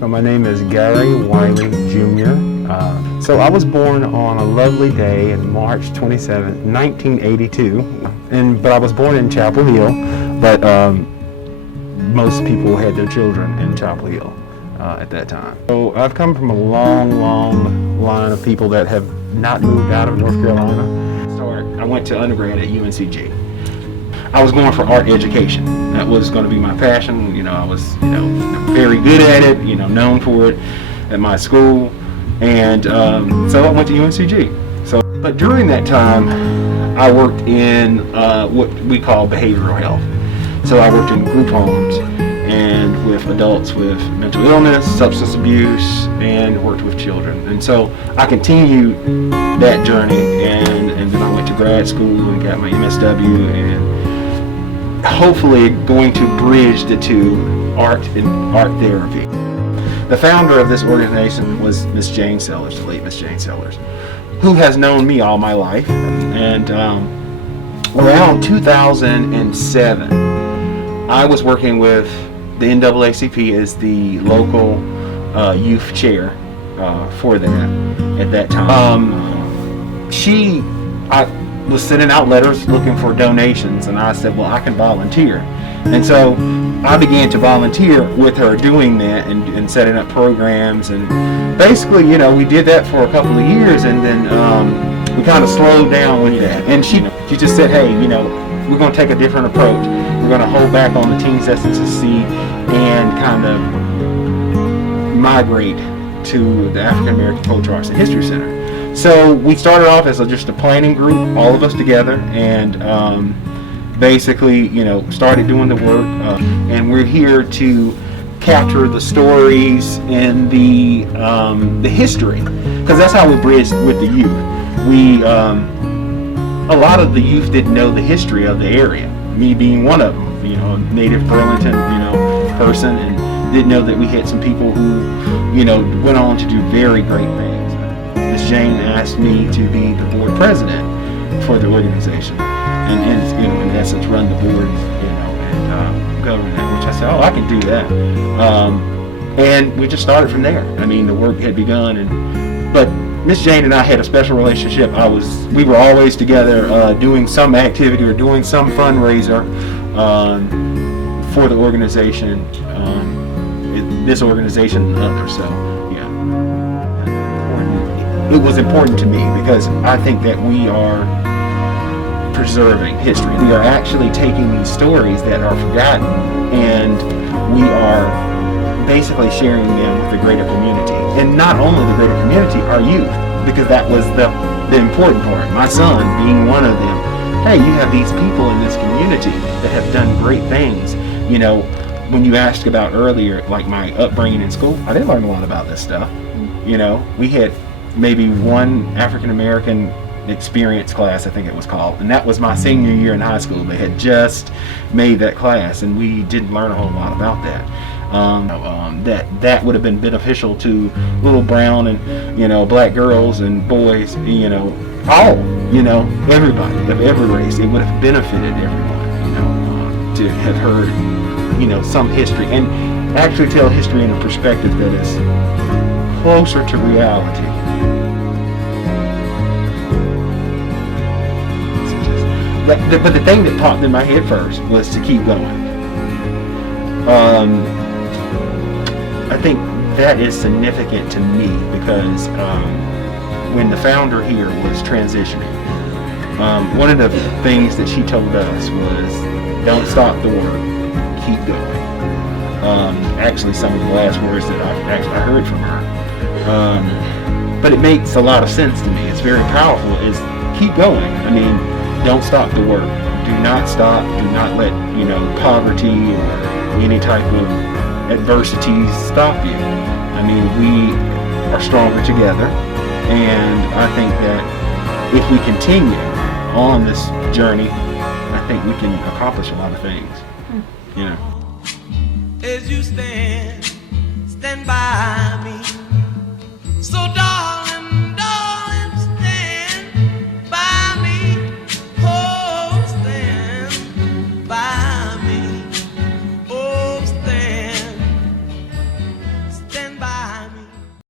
So my name is Garry Wiley Jr. So I was born on a lovely day in March 27, 1982, but I was born in Chapel Hill, but most people had their children in Chapel Hill at that time. So I've come from a long line of people that have not moved out of North Carolina. So I went to undergrad at UNCG. I was going for art education. That was going to be my passion. I was, very good at it, known for it at my school. And so I went to UNCG. But during that time, I worked in what we call behavioral health. So I worked in group homes and with adults with mental illness, substance abuse, and worked with children. And so I continued that journey, and then I went to grad school and got my MSW, and hopefully going to bridge the two, art and art therapy. The founder of this organization was Miss Jane Sellers, the late Miss Jane Sellers, who has known me all my life. And around 2007, I was working with the NAACP as the local youth chair for that at that time. I was sending out letters looking for donations, and I said, well, I can volunteer. And so I began to volunteer with her doing that and setting up programs, and basically, we did that for a couple of years, and then we kind of slowed down with that. And she just said, hey, we're going to take a different approach. We're going to hold back on the Teen SSC and kind of migrate to the African American Cultural Arts and History Center. So we started off as just a planning group, all of us together, and basically, started doing the work. And we're here to capture the stories and the history, because that's how we bridged with the youth. A lot of the youth didn't know the history of the area. Me being one of them, a native Burlington, person, and didn't know that we had some people who, went on to do very great things. Ms. Jane asked me to be the board president for the organization, and in essence, run the board, and govern it. Which I said, oh, I can do that. And we just started from there. The work had begun, but Miss Jane and I had a special relationship. We were always together doing some activity or doing some fundraiser for the organization, this organization and others. So yeah, it was important to me because I think that we are preserving history. We are actually taking these stories that are forgotten, and we are basically sharing them with the greater community. And not only the greater community, our youth, because that was the important part. My son being one of them. Hey, you have these people in this community that have done great things. When you asked about earlier, like my upbringing in school, I didn't learn a lot about this stuff. We had maybe one African American experience class, I think it was called, and that was my senior year in high school. They had just made that class, and we didn't learn a whole lot about that. That would have been beneficial to little brown and black girls and boys, everybody of every race. It would have benefited everyone, to have heard some history and actually tell history in a perspective that is closer to reality. But the thing that popped in my head first was to keep going. I think that is significant to me because when the founder here was transitioning, one of the things that she told us was, don't stop the work, keep going. Actually, some of the last words that I heard from her. But it makes a lot of sense to me. It's very powerful, is keep going. Don't stop the work. Do not stop. Do not let, poverty or any type of adversity stop you. We are stronger together, and I think that if we continue on this journey, I think we can accomplish a lot of things. As you stand by me.